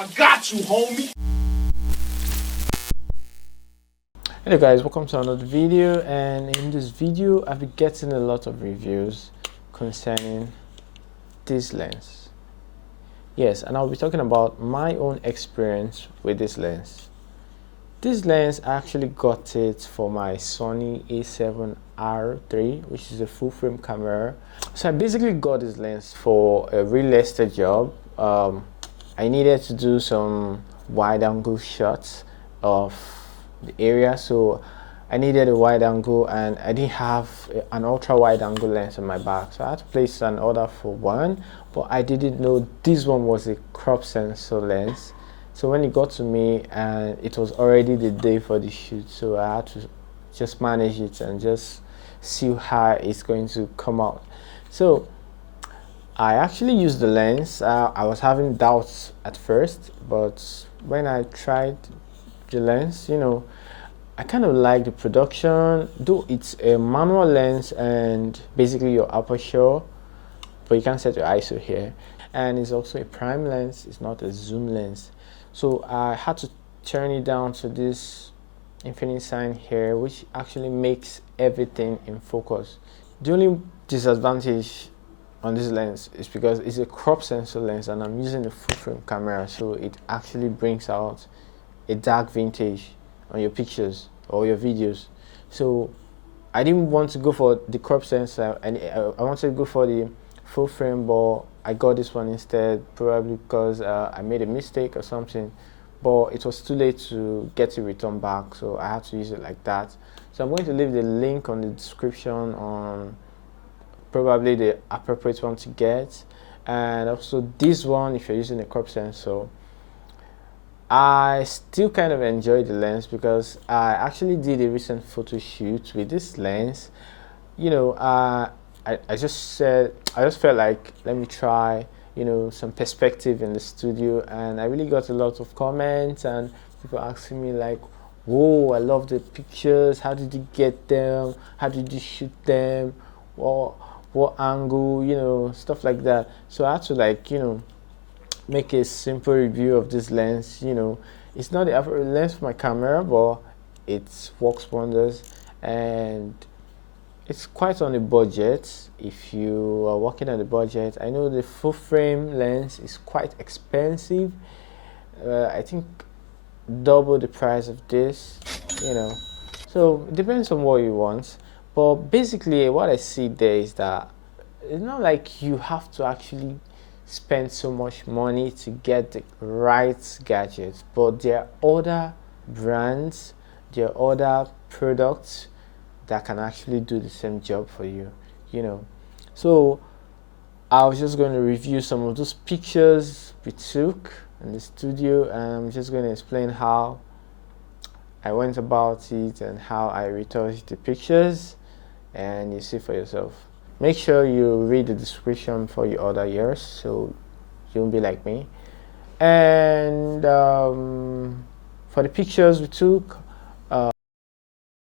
I got you, homie. Hello guys, welcome to another video, and in this video I've been getting a lot of reviews concerning this lens. Yes, and I'll be talking about my own experience with this lens. This lens, I actually got it for my Sony a7R III, which is a full frame camera. So I basically got this lens for a real estate job. I needed to do some wide angle shots of the area, so I needed a wide angle and I didn't have an ultra wide angle lens on my bag, so I had to place an order for one, but I didn't know this one was a crop sensor lens. So when it got to me, and it was already the day for the shoot, so I had to just manage it and just see how it's going to come out. So I actually used the lens. I was having doubts at first, but when I tried the lens, you know, I kind of like the production, though it's a manual lens and basically your aperture, but you can't set your ISO here, and it's also a prime lens, it's not a zoom lens. So I had to turn it down to this infinite sign here, which actually makes everything in focus. The only disadvantage on this lens is because it's a crop sensor lens and I'm using a full frame camera, so it actually brings out a dark vintage on your pictures or your videos. So I didn't want to go for the crop sensor, and I wanted to go for the full frame, but I got this one instead, probably because I made a mistake or something, but it was too late to get it returned back, so I had to use it like that. So I'm going to leave the link on the description on probably the appropriate one to get, and also this one if you're using a crop sensor. I still kind of enjoy the lens because I actually did a recent photo shoot with this lens. You know, I just felt like, let me try, you know, some perspective in the studio, and I really got a lot of comments and people asking me like, whoa, I love the pictures, how did you get them, how did you shoot them, what angle, you know, stuff like that. So I had to, like, you know, make a simple review of this lens. You know, it's not the average lens for my camera, but it works wonders, and it's quite on the budget if you are working on the budget. I know the full frame lens is quite expensive. I think double the price of this, you know, so it depends on what you want. But basically what I see there is that it's not like you have to actually spend so much money to get the right gadgets, but there are other brands, there are other products that can actually do the same job for you, you know. So I was just going to review some of those pictures we took in the studio, and I'm just going to explain how I went about it and how I retouched the pictures, and you see for yourself. Make sure you read the description before you order yours, so you won't be like me. And for the pictures we took,